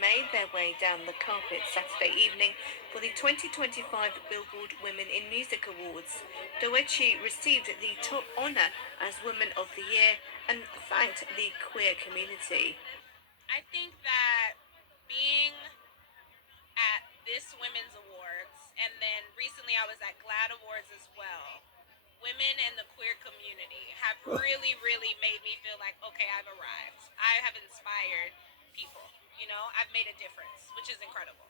made their way down the carpet Saturday evening for the 2025 Billboard Women in Music Awards. Doechi received the top honor as Woman of the Year and thanked the queer community. I think that being at this Women's Awards, and then recently I was at GLAAD Awards as well, women and the queer community have really made me feel like, okay, I've arrived. I have inspired people. You know, I've made a difference, which is incredible.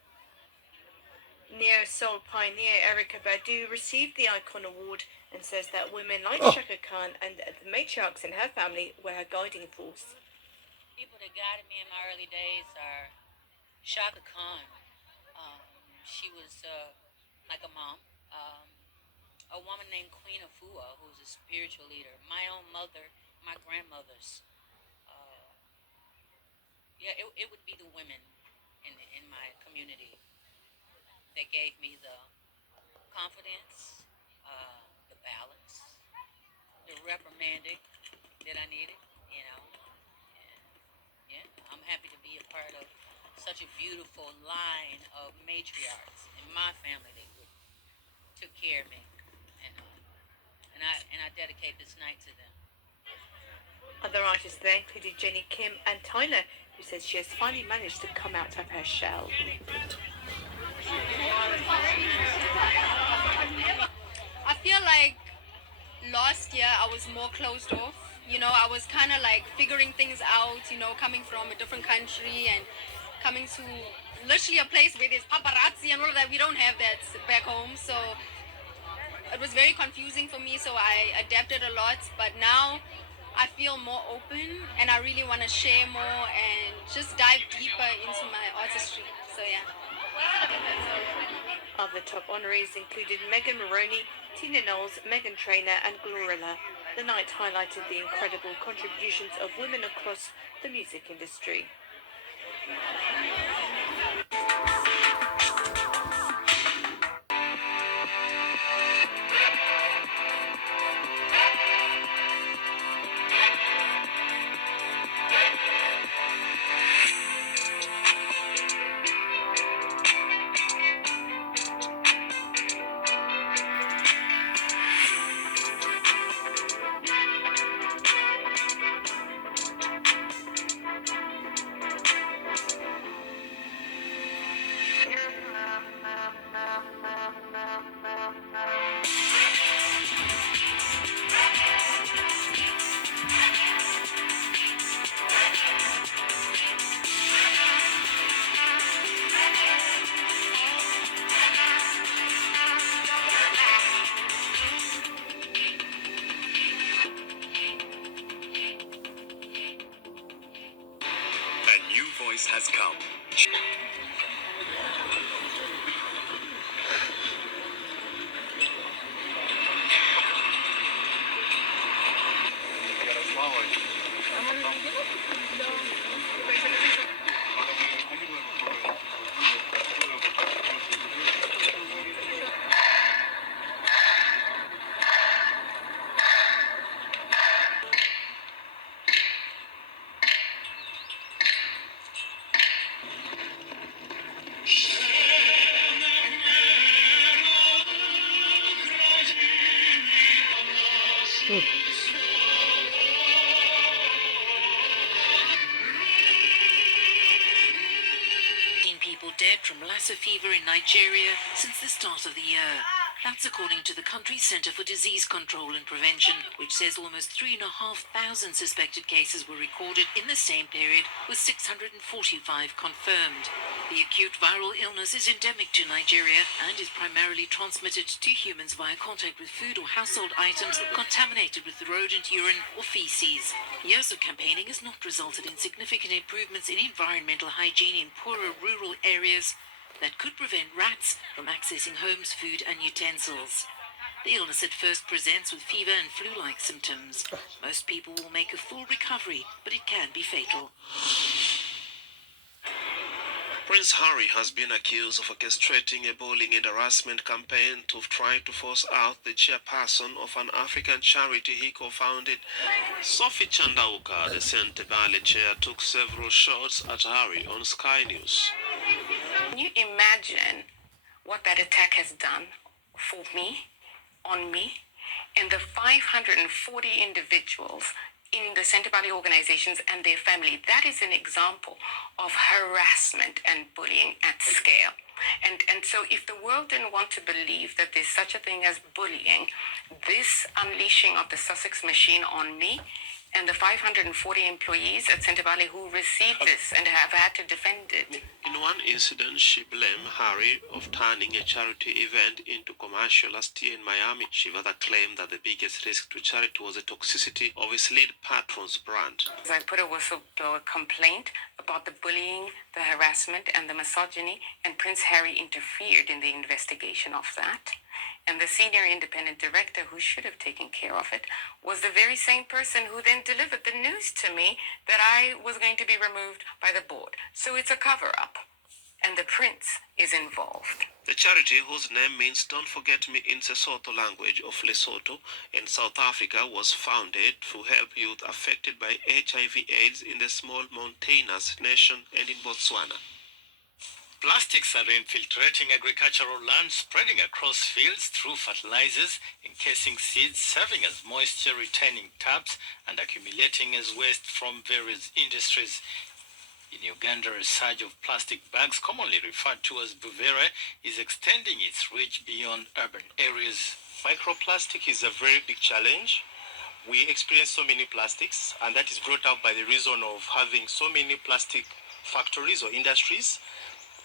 Neo-soul pioneer Erykah Badu received the Icon Award and says that women like Chaka Khan and the matriarchs in her family were her guiding force. People that guided me in my early days are Chaka Khan. She was like a mom. A woman named Queen Afua, who was a spiritual leader. My own mother, my grandmothers. Uh, yeah, it would be the women in my community that gave me the confidence, the balance, the reprimanding that I needed, you know. And yeah, I'm happy to be a part of such a beautiful line of matriarchs in my family that took care of me, and I dedicate this night to them. Other artists there included Jenny Kim and Tyler, who says she has finally managed to come out of her shell. I feel like last year I was more closed off. You know, I was kind of like figuring things out, you know, coming from a different country and coming to literally a place where there's paparazzi and all of that. We don't have that back home. So it was very confusing for me. So I adapted a lot. But now I feel more open and I really want to share more and just dive deeper into my artistry. So yeah. Other top honorees included Megan Maroney, Tina Knowles, Megan Trainor and Glorilla. The night highlighted the incredible contributions of women across the music industry. Has come. People dead from Lassa fever in Nigeria since the start of the year. That's according to the country's Centre for Disease Control and Prevention, which says almost 3,500 suspected cases were recorded in the same period, with 645 confirmed. The acute viral illness is endemic to Nigeria and is primarily transmitted to humans via contact with food or household items contaminated with rodent urine or feces. Years of campaigning has not resulted in significant improvements in environmental hygiene in poorer rural areas that could prevent rats from accessing homes, food and utensils. The illness at first presents with fever and flu-like symptoms. Most people will make a full recovery, but it can be fatal. Prince Harry has been accused of orchestrating a bullying and harassment campaign to try to force out the chairperson of an African charity he co-founded. Sophie Chandauka, the Sentebale chair, took several shots at Harry on Sky News. Can you imagine what that attack has done for me, on me, and the 540 individuals in the Centre Valley organizations and their family? That is an example of harassment and bullying at scale. And so if the world didn't want to believe that there's such a thing as bullying, this unleashing of the Sussex machine on me and the 540 employees at Centre Valley who received this and have had to defend it. In one incident, she blamed Harry of turning a charity event into commercial last year in Miami. She further claimed that the biggest risk to charity was the toxicity of its lead patron's brand. I put a whistleblower complaint about the bullying, the harassment, and the misogyny, and Prince Harry interfered in the investigation of that. And the senior independent director who should have taken care of it was the very same person who then delivered the news to me that I was going to be removed by the board. So it's a cover-up. And the prince is involved. The charity, whose name means "Don't Forget Me" in Sesotho language of Lesotho in South Africa, was founded to help youth affected by HIV/AIDS in the small mountainous nation and in Botswana. Plastics are infiltrating agricultural land, spreading across fields through fertilizers, encasing seeds, serving as moisture-retaining taps, and accumulating as waste from various industries. In Uganda, a surge of plastic bags, commonly referred to as buvere, is extending its reach beyond urban areas. Microplastic is a very big challenge. We experience so many plastics, and that is brought up by the reason of having so many plastic factories or industries,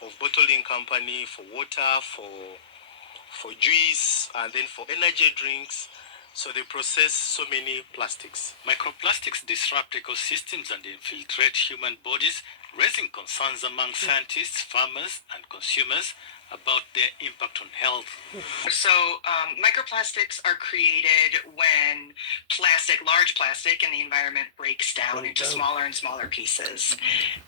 of bottling company for water, for juice, and then for energy drinks. So they process so many plastics. Microplastics disrupt ecosystems and infiltrate human bodies, raising concerns among scientists, farmers, and consumers about their impact on health. So microplastics are created when large plastic in the environment breaks down into smaller and smaller pieces.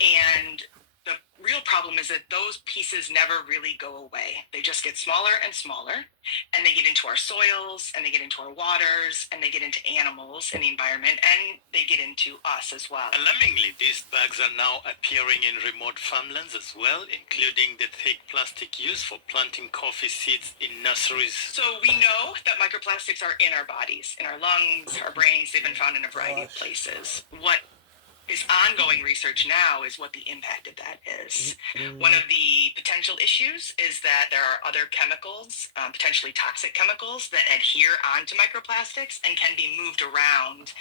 And the real problem is that those pieces never really go away. They just get smaller and smaller, and they get into our soils, and they get into our waters, and they get into animals in the environment, and they get into us as well. Alarmingly, these bags are now appearing in remote farmlands as well, including the thick plastic used for planting coffee seeds in nurseries. So we know that microplastics are in our bodies, in our lungs, our brains. They've been found in a variety of places. What is ongoing research now is what the impact of that is. One of the potential issues is that there are other chemicals, potentially toxic chemicals, that adhere onto microplastics and can be moved around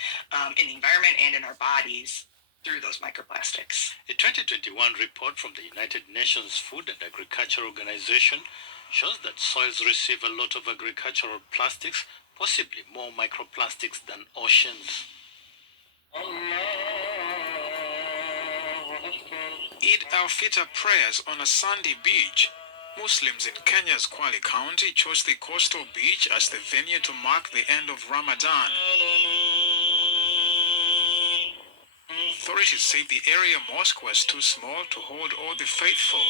in the environment and in our bodies through those microplastics. A 2021 report from the United Nations Food and Agriculture Organization shows that soils receive a lot of agricultural plastics, possibly more microplastics than oceans. Eid al-Fitr prayers on a sandy beach. Muslims in Kenya's Kwale County chose the coastal beach as the venue to mark the end of Ramadan. Authorities say the area mosque was too small to hold all the faithful.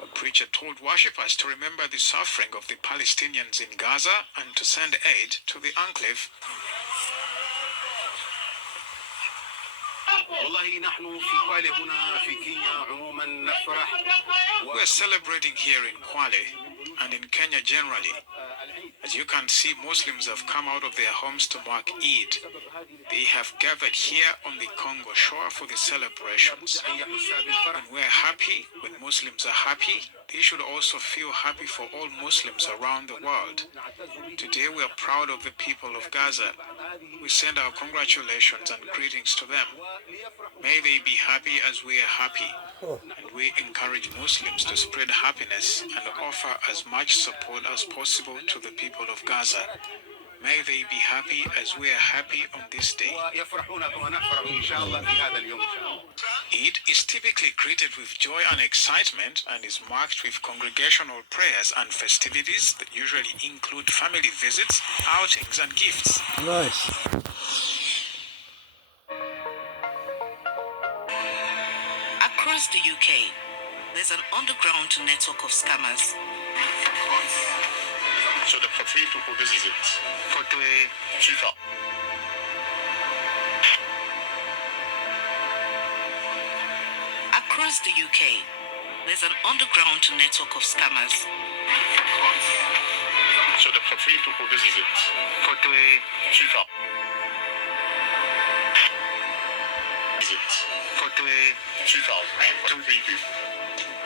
A preacher told worshippers to remember the suffering of the Palestinians in Gaza and to send aid to the enclave. We're celebrating here in Kwale and in Kenya generally. As you can see, Muslims have come out of their homes to mark Eid. They have gathered here on the Congo shore for the celebrations. And we're happy. When Muslims are happy, they should also feel happy for all Muslims around the world. Today we are proud of the people of Gaza. We send our congratulations and greetings to them. May they be happy as we are happy. And we encourage Muslims to spread happiness and offer as much support as possible to the people of Gaza. May they be happy as we are happy on this day. Eid is typically greeted with joy and excitement and is marked with congregational prayers and festivities that usually include family visits, outings, and gifts. Nice. Across the UK, there's an underground network of scammers. So the free to this is it. Quickly, chief up. Across the UK, there's an underground network of scammers. So the free to this is it. Quickly, chief up. Is it? Quickly, chief up.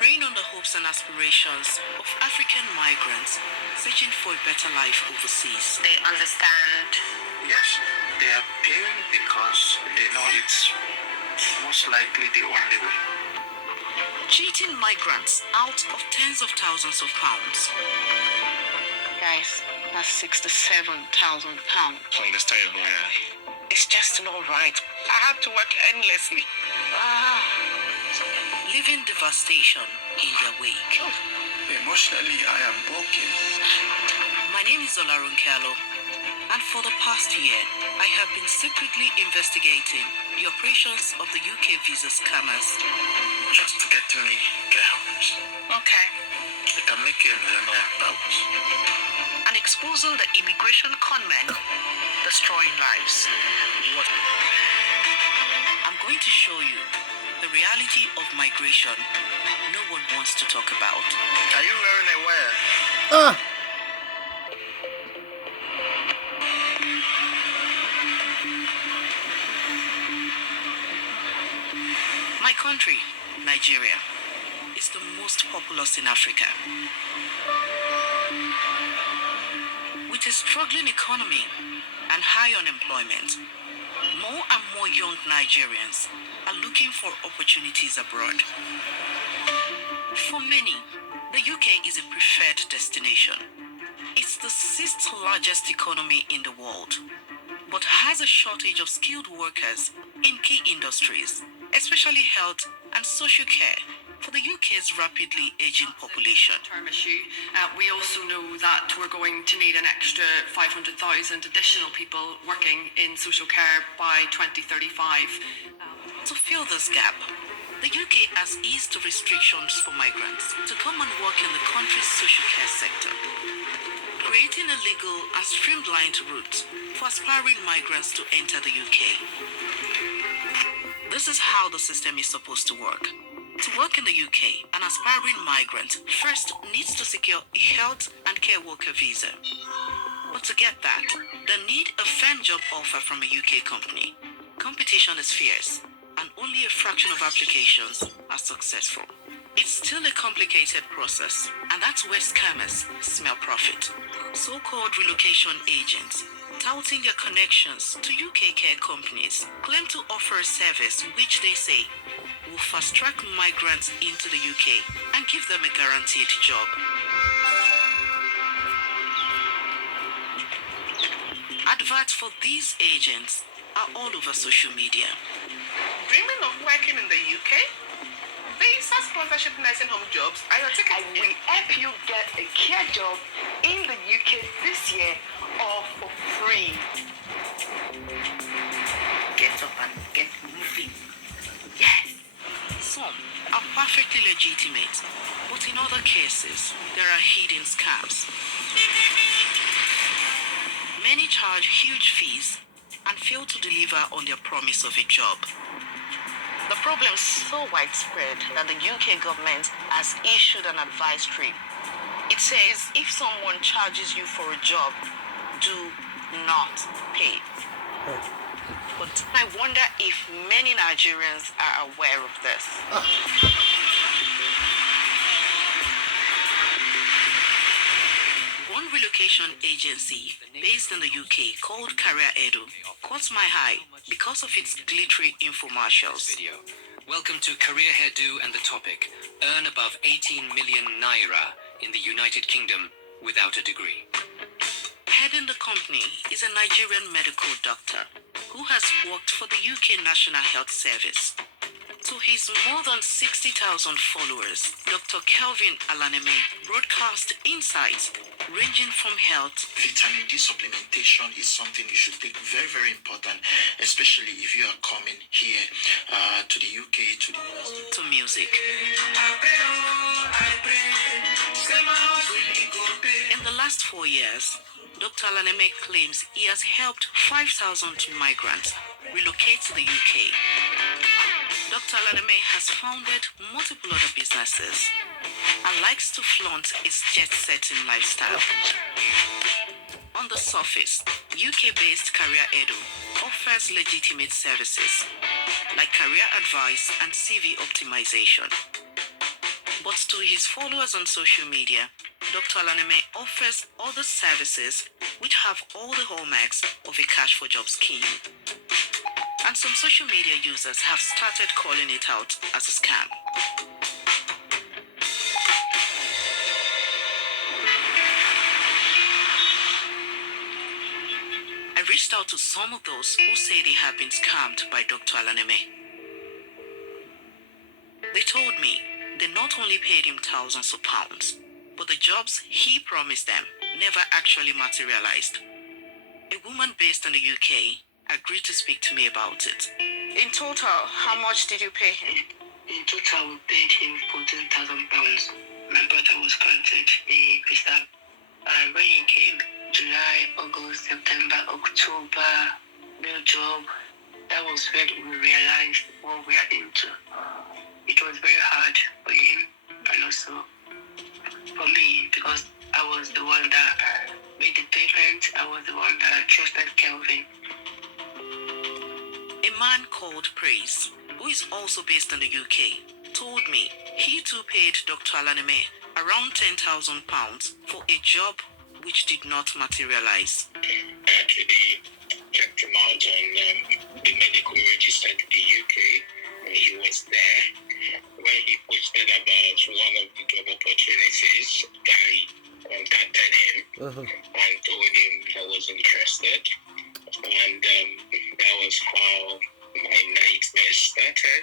Preying on the hopes and aspirations of African migrants searching for a better life overseas. They understand. Yes, they are paying because they know it's most likely the only way. Cheating migrants out of tens of thousands of pounds. Guys, that's £67,000. That's terrible, yeah. It's just not right. I have to work endlessly. Leaving devastation in their wake. Emotionally, I am broken. My name is Olarun Kello, and for the past year, I have been secretly investigating the operations of the UK visa scammers. Just to get to me, girls. Okay. They can make you a millionaire about. And exposing the immigration conmen destroying lives. I'm going to show you the reality of migration no one wants to talk about. Are you wearing a wire? My country, Nigeria, is the most populous in Africa. With a struggling economy and high unemployment, more and more young Nigerians are looking for opportunities abroad. For many, the UK is a preferred destination. It's the sixth largest economy in the world, but has a shortage of skilled workers in key industries, especially health and social care, for the UK's rapidly aging population. Term issue. We also know that we're going to need an extra 500,000 additional people working in social care by 2035. To fill this gap, the UK has eased restrictions for migrants to come and work in the country's social care sector, creating a legal and streamlined route for aspiring migrants to enter the UK. This is how the system is supposed to work. To work in the UK, an aspiring migrant first needs to secure a health and care worker visa. But to get that, they need a firm job offer from a UK company. Competition is fierce, and only a fraction of applications are successful. It's still a complicated process, and that's where scammers smell profit. So-called relocation agents, touting their connections to UK care companies, claim to offer a service which they say will fast-track migrants into the UK and give them a guaranteed job. Adverts for these agents are all over social media. Dreaming of working in the UK? Visa sponsorship nursing home jobs are your ticket. I will help you get a care job in the UK this year, all for free. Get up and get moving. Yes. Some are perfectly legitimate, but in other cases, there are hidden scams. Many charge huge fees and fail to deliver on their promise of a job. The problem is so widespread that the UK government has issued an advisory. It says if someone charges you for a job, do not pay. But I wonder if many Nigerians are aware of this. One relocation agency based in the UK called Career Edu caught my eye because of its glittery infomercials. Welcome to Career Hairdo and the topic, earn above 18 million naira in the United Kingdom without a degree. Heading the company is a Nigerian medical doctor who has worked for the UK National Health Service. To his more than 60,000 followers, Dr. Kelvin Alaneme broadcast insights ranging from health. Vitamin D supplementation is something you should take very, very important, especially if you are coming here to the UK, to the US. To music. In the last 4 years, Dr. Alaneme claims he has helped 5,000 migrants relocate to the UK. Dr. Alaneme has founded multiple other businesses and likes to flaunt his jet-setting lifestyle. On the surface, UK-based Career Edu offers legitimate services like career advice and CV optimization. But to his followers on social media, Dr. Alaneme offers other services which have all the hallmarks of a cash for job scheme. And some social media users have started calling it out as a scam. I reached out to some of those who say they have been scammed by Dr. Alaneme. They told me they not only paid him thousands of pounds, but the jobs he promised them never actually materialized. A woman based in the UK agreed to speak to me about it. In total, how much did you pay him? In total, we paid him £14,000. My brother was granted a visa. When he came, July, August, September, October, new job, that was when we realized what we are into. It was very hard for him and also for me because I was the one that made the payment. I was the one that trusted Kelvin. A man called Praise, who is also based in the UK, told me he too paid Dr. Alaneme around £10,000 for a job which did not materialize. I actually checked him out on the medical register to the UK, and he was there. When he posted about one of the job opportunities, I contacted him and told him I was interested. And that was how my nightmare started.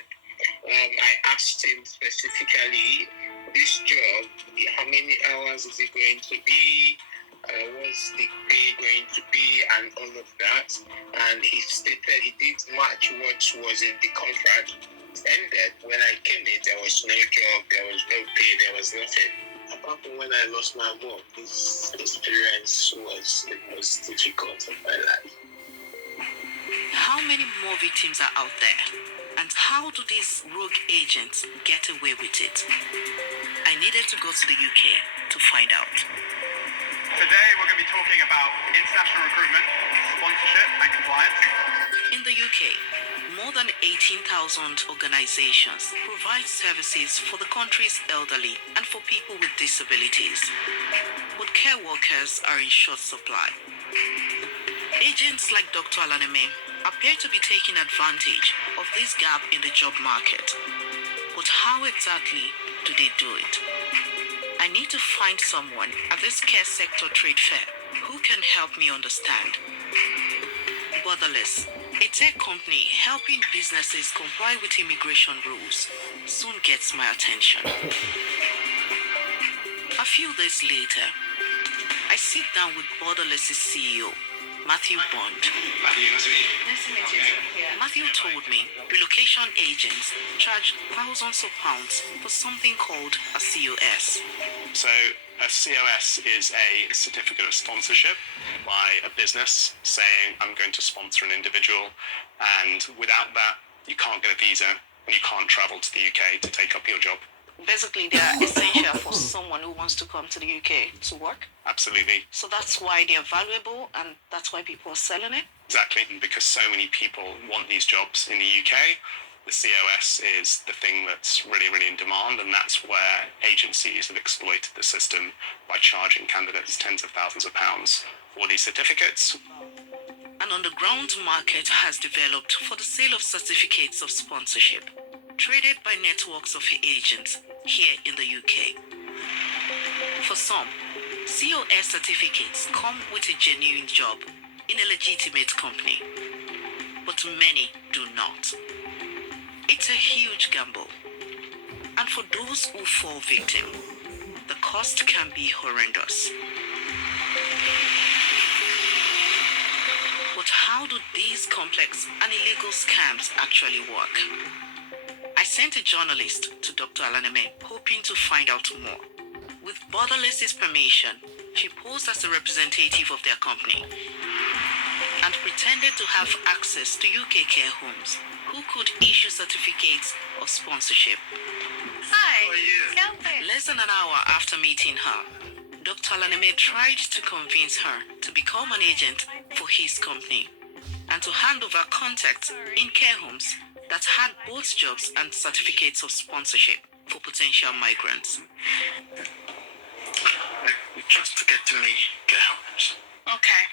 I asked him specifically, this job, how many hours is it going to be? What's the pay going to be? And all of that. And he stated he did match what was in the contract. Ended when I came in, there was no job, there was no pay, there was nothing. Apart from when I lost my mom, this experience was the most difficult of my life. How many more victims are out there? And how do these rogue agents get away with it? I needed to go to the UK to find out. Today we're going to be talking about international recruitment, sponsorship and compliance. In the UK, more than 18,000 organizations provide services for the country's elderly and for people with disabilities. But care workers are in short supply. Agents like Dr. Alaneme appear to be taking advantage of this gap in the job market. But how exactly do they do it? I need to find someone at this care sector trade fair who can help me understand. Borderless, a tech company helping businesses comply with immigration rules, soon gets my attention. A few days later, I sit down with Borderless's CEO, Matthew Bond. Nice to meet you. Matthew told me relocation agents charge thousands of pounds for something called a COS. So a COS is a certificate of sponsorship by a business saying I'm going to sponsor an individual, and without that you can't get a visa and you can't travel to the UK to take up your job. Basically, they are essential for someone who wants to come to the UK to work. Absolutely. So that's why they are valuable and that's why people are selling it? Exactly, because so many people want these jobs in the UK. The COS is the thing that's really, really in demand, and that's where agencies have exploited the system by charging candidates tens of thousands of pounds for these certificates. An underground market has developed for the sale of certificates of sponsorship, traded by networks of agents here in the UK. For some, COS certificates come with a genuine job in a legitimate company, but many do not. It's a huge gamble. And for those who fall victim, the cost can be horrendous. But how do these complex and illegal scams actually work? I sent a journalist to Dr. Alaneme hoping to find out more. With Borderless's permission, she posed as a representative of their company and pretended to have access to UK care homes who could issue certificates of sponsorship. Hi. Less than an hour after meeting her, Dr. Alaneme tried to convince her to become an agent for his company and to hand over contacts in care homes that had both jobs and certificates of sponsorship for potential migrants. Just to get to me care homes. Okay.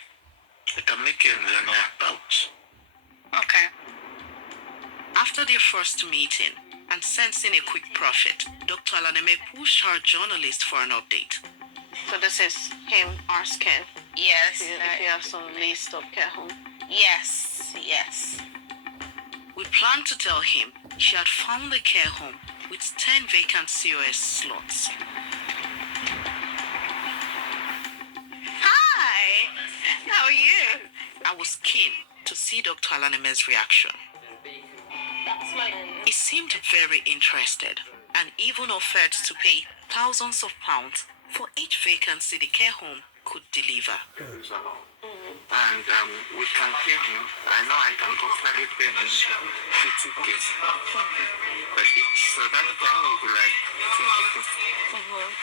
I can make you know about. Okay. After their first meeting and sensing a quick profit, Dr. Alaneme pushed her journalist for an update. So this is him asking Yes. if you have some list of care home. Yes. Yes. We planned to tell him she had found a care home with 10 vacant COS slots. Hi. How are you? I was keen to see Dr. Alaneme's reaction. He seemed very interested and even offered to pay thousands of pounds for each vacancy the care home could deliver. And we can pay him. I know I can definitely pay him 50k. But so that will be like 20k.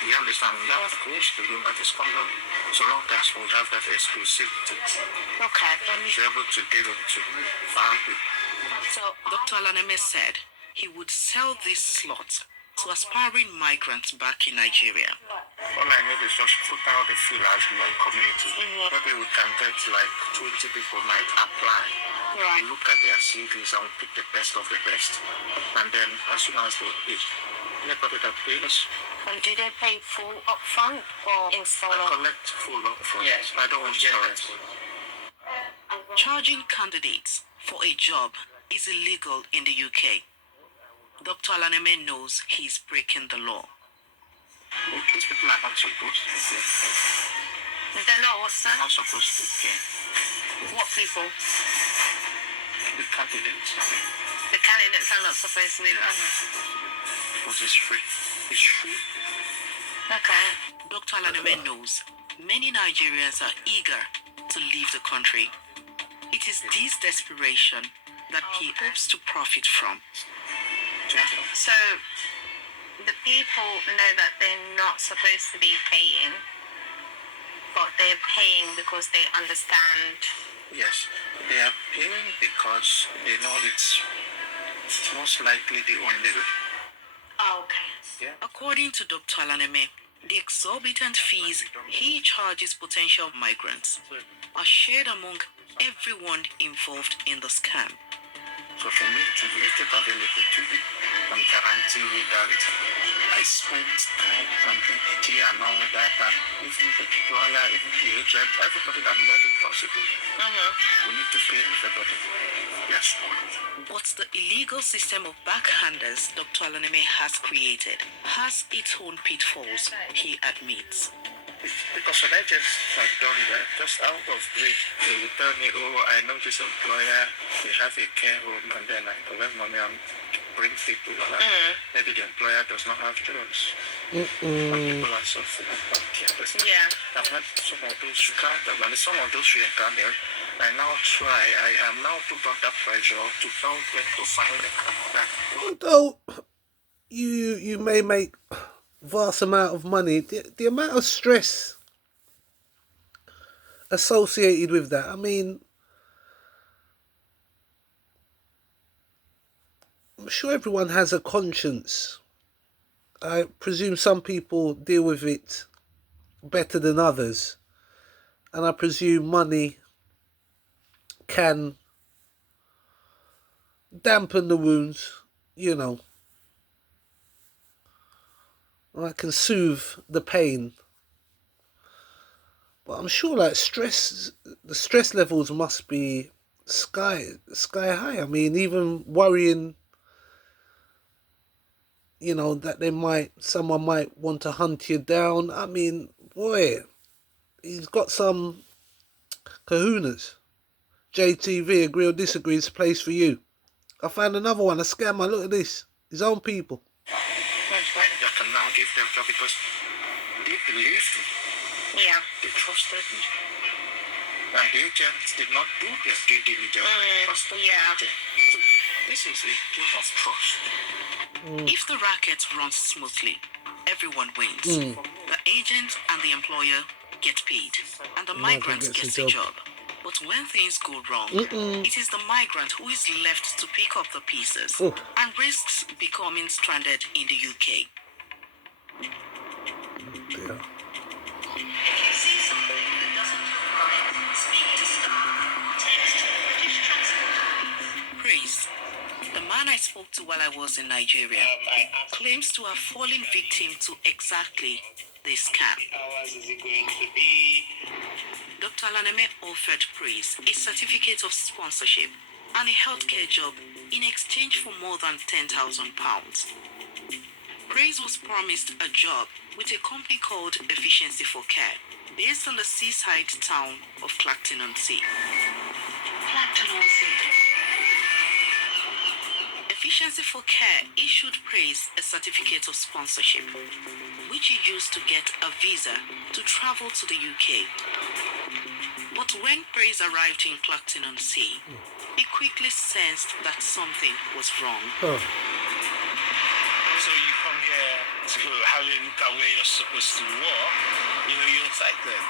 You understand? That was close to him at his company. So long as we have that exclusivity. Okay. He's able to give it to farm people. So Dr. Alaneme said he would sell these slots to aspiring migrants back in Nigeria. All I need is just put out the feelers in my community. Maybe we can get like 20 people might apply. Right. Look at their CVs and pick the best of the best. And then as soon as they pay, anybody that pays. And do they pay full upfront or installment? I collect full upfront. Yes. I don't want storage. Charging candidates for a job is illegal in the UK. Dr. Alaneme knows he's breaking the law. These people are not supposed to pay. They're not what, sir? They're not supposed to pay. What people? The candidates. The candidates are not supposed to be done. Because it's free. It's free. Okay. Dr. Alaneme knows many Nigerians are eager to leave the country. It is this desperation that he hopes to profit from. So the people know that they're not supposed to be paying, but they're paying because they understand. Yes, they are paying because they know it's most likely the only way. Oh, okay. Yeah. According to Dr. Alaneme, the exorbitant fees he charges potential migrants are shared among everyone involved in the scam. So for me to make it available to you, I'm guaranteeing you that I spent time and energy and all that, and even the employer, even the agent, everybody that made it possible. We need to pay everybody. Yes. But the illegal system of backhanders Dr. Alaneme has created has its own pitfalls, he admits. Because when I just have done that, just out of greed, they will tell me, oh, I know this employer, they have a care home, and then I collect money and bring people. Maybe the employer does not have jobs. And people are suffering. Yeah. I've had some of those encounters, and some of those encounters, I now try, I am now put under pressure to tell them to find a contract. Although you may make vast amount of money, the amount of stress associated with that, I mean, I'm sure everyone has a conscience. I presume some people deal with it better than others, and I presume money can dampen the wounds, you know. I can soothe the pain, but I'm sure like the stress levels must be sky high. I mean, even worrying you know, that someone might want to hunt you down. I mean, boy, he's got some kahunas. JTV, agree or disagree, it's a place for you. I found another one, a scammer. Look at this. His own people. That's right. You can now give them job because they believed me. Yeah. They trusted me. And the agents did not do their due diligence. Yeah. So this is a game of trust. If the racket runs smoothly, everyone wins. The agent and the employer get paid, and the migrant gets a job. But when things go wrong, it is the migrant who is left to pick up the pieces and risks becoming stranded in the UK. Yeah. Praise. The man I spoke to while I was in Nigeria claims to have fallen victim to exactly this scam. Hours is it going to be? Dr. Alaneme offered Praise a certificate of sponsorship and a healthcare job in exchange for more than £10,000. Praise was promised a job with a company called Efficiency for Care, based on the seaside town of Clacton-on-Sea. Efficiency for Care issued Praise a certificate of sponsorship, which he used to get a visa to travel to the UK. But when Praise arrived in Clacton-on-Sea, he quickly sensed that something was wrong. So you come here to have a look at where you're supposed to walk, you're excited.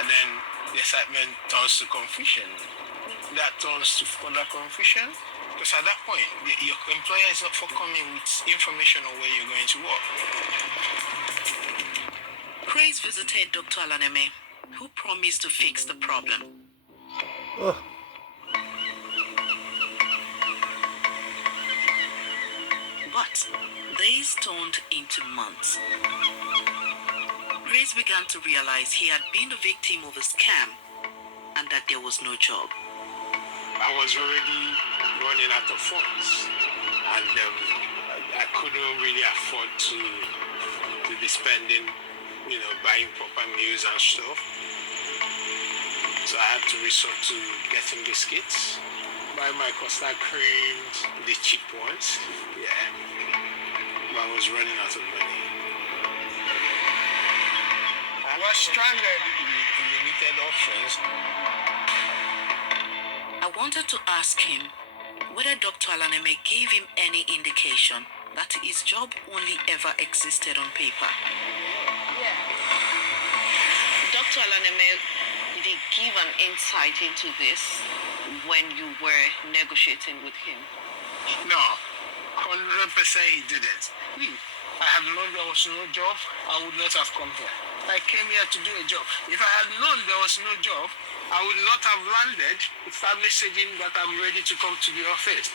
And then the excitement turns to confusion. That turns to further confusion. Because at that point, your employer is not forthcoming with information on where you're going to work. Praise visited Dr. Alaneme, who promised to fix the problem. But days turned into months. Praise began to realize he had been the victim of a scam and that there was no job. I was already running out of funds, and I couldn't really afford to be spending, buying proper meals and stuff. So I had to resort to getting biscuits, buy my custard creams, the cheap ones. Yeah, but I was running out of money. I was stranded with limited options. I wanted to ask him whether Dr. Alaneme gave him any indication that his job only ever existed on paper. Dr. Alaneme, did he give an insight into this when you were negotiating with him? No, 100% he didn't. I had known there was no job, I would not have come here. I came here to do a job. If I had known there was no job, I would not have landed to start messaging that I'm ready to come to the office.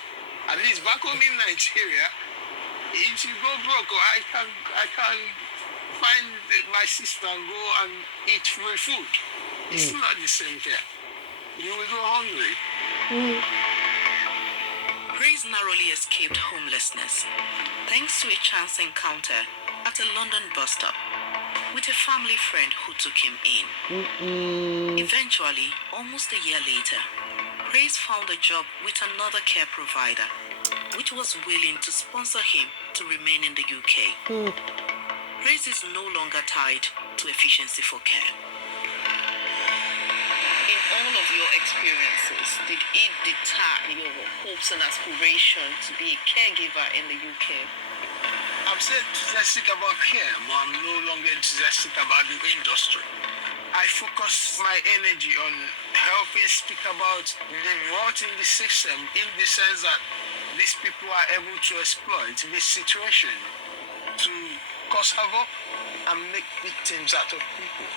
At least back home in Nigeria, if you go broke, I can find my sister and go and eat free food. It's not the same here. You will go hungry. Praise narrowly escaped homelessness thanks to a chance encounter at a London bus stop with a family friend who took him in. Eventually, almost a year later, Praise found a job with another care provider, which was willing to sponsor him to remain in the UK. Praise is no longer tied to Efficiency for Care. In all of your experiences, did it deter your hopes and aspirations to be a caregiver in the UK? I'm still enthusiastic about care, but I'm no longer enthusiastic about the industry. I focus my energy on helping speak about the rot in the system, in the sense that these people are able to exploit this situation to cause havoc and make victims out of people.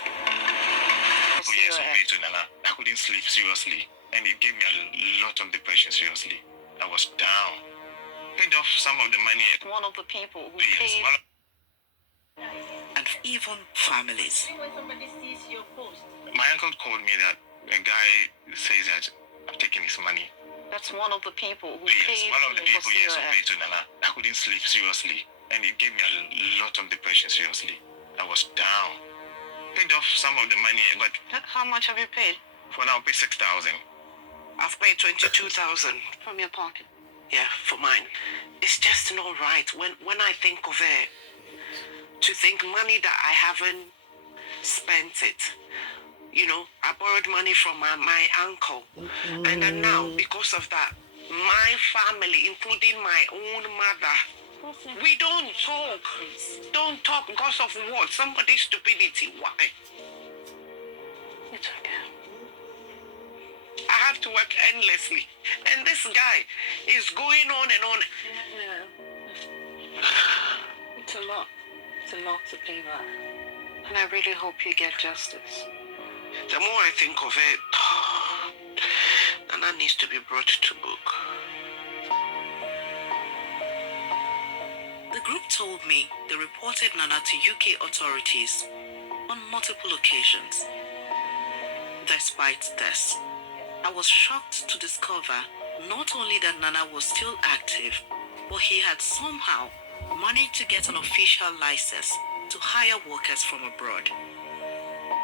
Yes, I couldn't sleep, seriously. And it gave me a lot of depression, seriously. I was down. Paid off some of the money. One of the people who Yes, paid... And even families. My uncle called me that a guy says that I've taken his money. That's one of the people who Yes, paid one of the people, for yes, who COS. paid to Nana. I couldn't sleep, seriously. and it gave me a lot of depression, seriously. I was down. Paid off some of the money I got. How much have you paid? For now, I paid 6,000. I've paid 22,000 from your pocket. Yeah, for mine. It's just not right when I think of it. To think money that I haven't spent it. You know, I borrowed money from my uncle. And then now, because of that, my family, including my own mother, we don't talk. Don't talk because of what? Somebody's stupidity. Why? It's okay. I have to work endlessly. And this guy is going on and on. It's a lot. It's a lot to pay back. And I really hope you get justice. The more I think of it, Nana needs to be brought to book. The group told me they reported Nana to UK authorities on multiple occasions. Despite this, I was shocked to discover not only that Nana was still active, but he had somehow managed to get an official license to hire workers from abroad.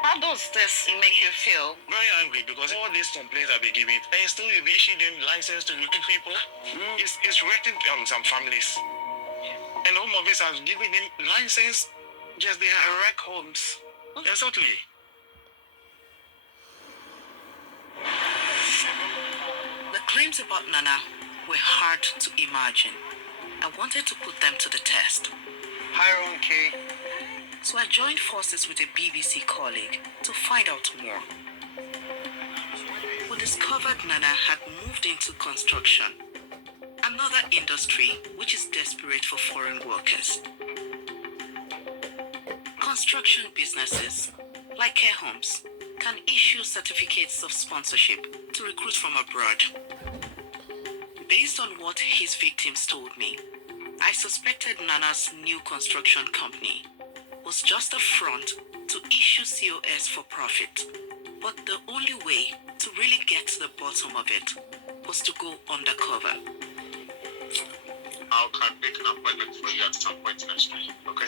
How does this make you feel? Very angry because all these complaints I've been giving, and still you've issued them license to recruit people. It's written on some families. And Home Office has given him license, just they are wreck homes. Exactly. The claims about Nana were hard to imagine. I wanted to put them to the test. Hi, Ronke. So I joined forces with a BBC colleague to find out more. We discovered Nana had moved into construction, another industry which is desperate for foreign workers. Construction businesses, like care homes, can issue certificates of sponsorship to recruit from abroad. Based on what his victims told me, I suspected Nana's new construction company was just a front to issue COS for profit. But the only way to really get to the bottom of it was to go undercover. I can make an appointment for you at some point next week, okay?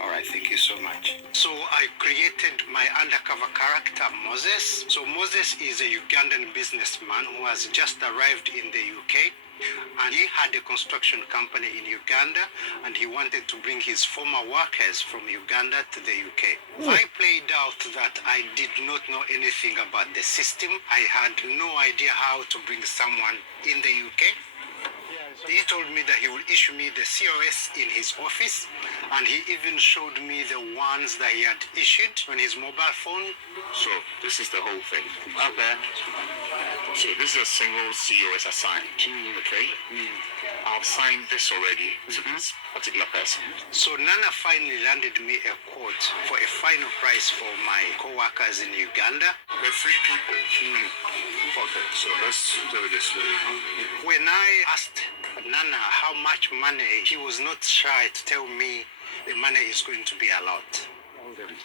All right, thank you so much. So I created my undercover character, Moses. So Moses is a Ugandan businessman who has just arrived in the UK. And he had a construction company in Uganda, and he wanted to bring his former workers from Uganda to the UK. I played out that I did not know anything about the system. I had no idea how to bring someone in the UK. He told me that he would issue me the COS in his office, and he even showed me the ones that he had issued on his mobile phone. So this is the whole thing. Okay. So this is a single COS assigned. Okay. I've signed this already to this particular person. So Nana finally landed me a quote for a final price for my co-workers in Uganda. The 3 people. Okay, so let's do this way. When I asked Nana how much money, he was not shy to tell me the money is going to be a lot.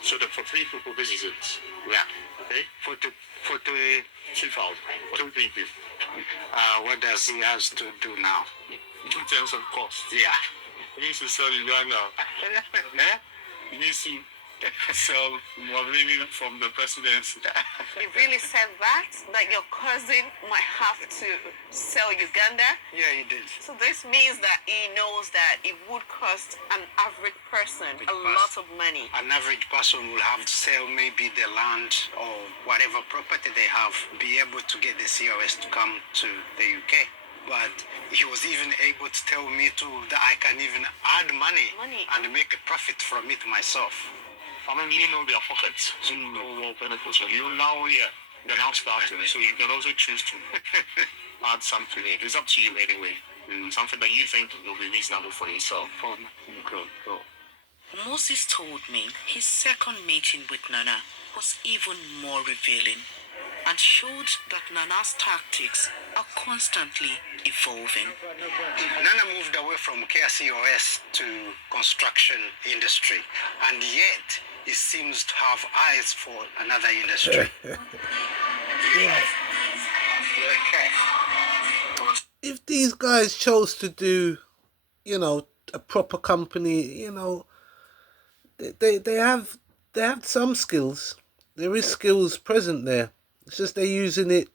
So that for 3 people, this is it. Yeah. Okay. For 2,000. For 2 people. What does he has to do now? In terms of cost. Yeah. He needs to sell Uganda. He needs to sell more living from the presidency. He really said that your cousin might have to sell Uganda? Yeah, he did. So this means that he knows that it would cost an average person a lot of money. An average person will have to sell maybe the land or whatever property they have, be able to get the COS to come to the UK. But he was even able to tell me too that I can even add money and make a profit from it myself. I mean, you know their pockets, so you know what benefits. So you now here, they're now starting, so you can also choose to add something in. It's up to you anyway. Something that you think will be reasonable for yourself. Cool. Moses told me his second meeting with Nana was even more revealing and showed that Nana's tactics are constantly evolving. Nana moved away from KCOS to construction industry, and yet he seems to have eyes for another industry. If these guys chose to do, a proper company, you know, they have some skills. There is skills present there. It's just they're using it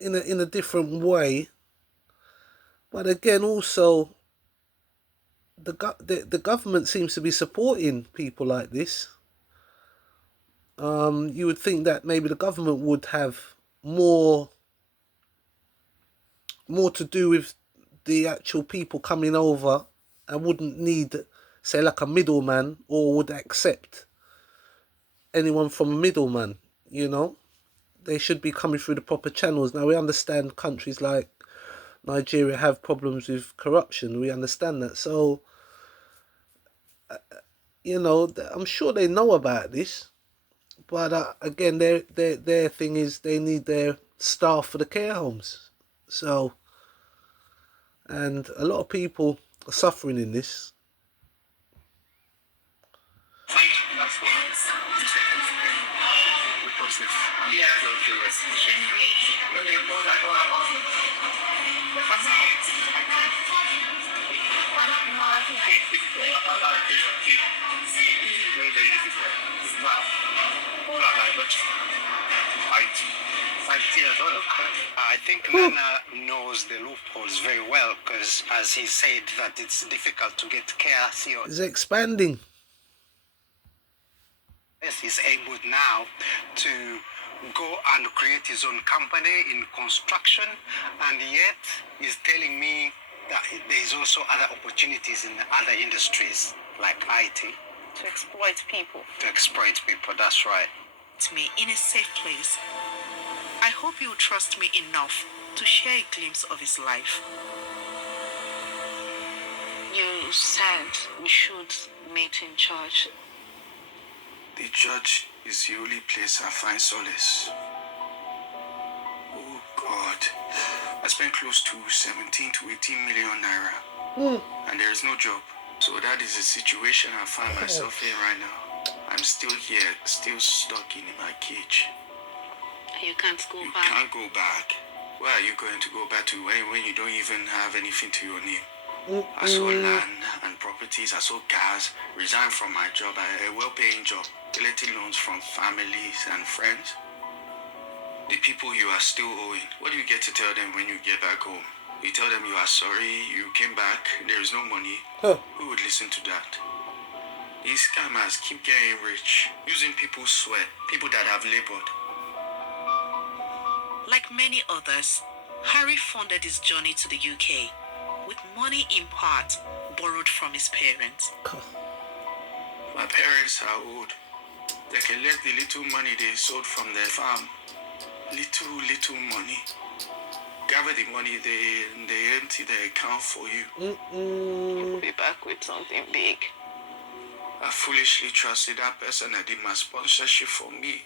in a different way. But again, also the government seems to be supporting people like this. You would think that maybe the government would have more to do with the actual people coming over and wouldn't need, say, like a middleman, or would accept anyone from a middleman, you know? They should be coming through the proper channels. Now, we understand countries like Nigeria have problems with corruption. We understand that. So, you know, I'm sure they know about this. But again, their thing is they need their staff for the care homes. So, and a lot of people are suffering in this. I think Nana knows the loopholes very well because, as he said, that it's difficult to get care. It's expanding. He's able now to go and create his own company in construction, and yet he's telling me that there is also other opportunities in other industries like IT. To exploit people. To exploit people, that's right. It's me in a safe place. I hope you trust me enough to share a glimpse of his life. You said we should meet in church. The church is the only place I find solace. Oh God, I spent close to 17 to 18 million naira, and there is no job. So that is the situation I find myself in right now. I'm still here, still stuck in my cage. You can't go back. You can't go back. Where are you going to go back to when you don't even have anything to your name? I sold land and properties, I sold cars, resigned from my job, a well-paying job, collecting loans from families and friends. The people you are still owing, what do you get to tell them when you get back home? You tell them you are sorry, you came back, there is no money. Who would listen to that? These scammers keep getting rich, using people's sweat, people that have labored. Like many others, Harry funded his journey to the UK with money in part borrowed from his parents. My parents are old. They collect the little money they sold from their farm. Little money. Gather the money, they empty the account for you. You'll be back with something big. I foolishly trusted that person that did my sponsorship for me.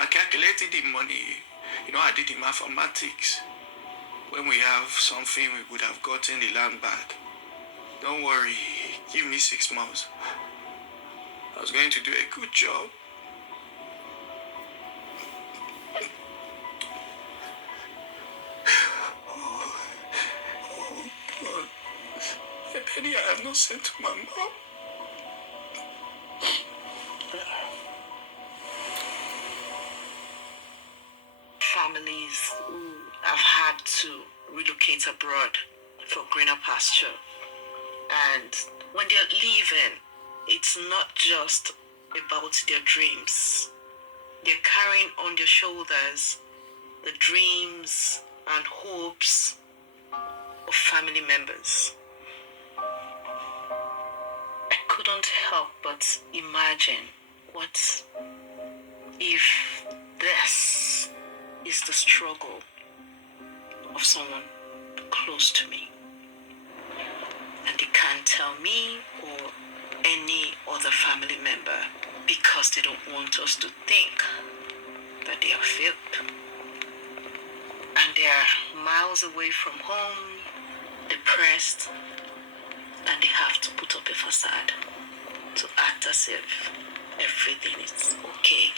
I calculated the money. You know, I did the mathematics. When we have something, we would have gotten the land back. Don't worry, give me 6 months. I was going to do a good job. God. A penny I have not sent to my mom. Families who have had to relocate abroad for greener pasture. And when they're leaving, it's not just about their dreams. They're carrying on their shoulders the dreams and hopes of family members. I couldn't help but imagine, what if this is the struggle of someone close to me, and they can't tell me or any other family member because they don't want us to think that they are failed. And they are miles away from home, depressed, and they have to put up a facade to act as if everything is okay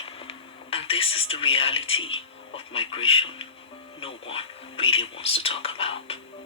and this is the reality of migration no one really wants to talk about.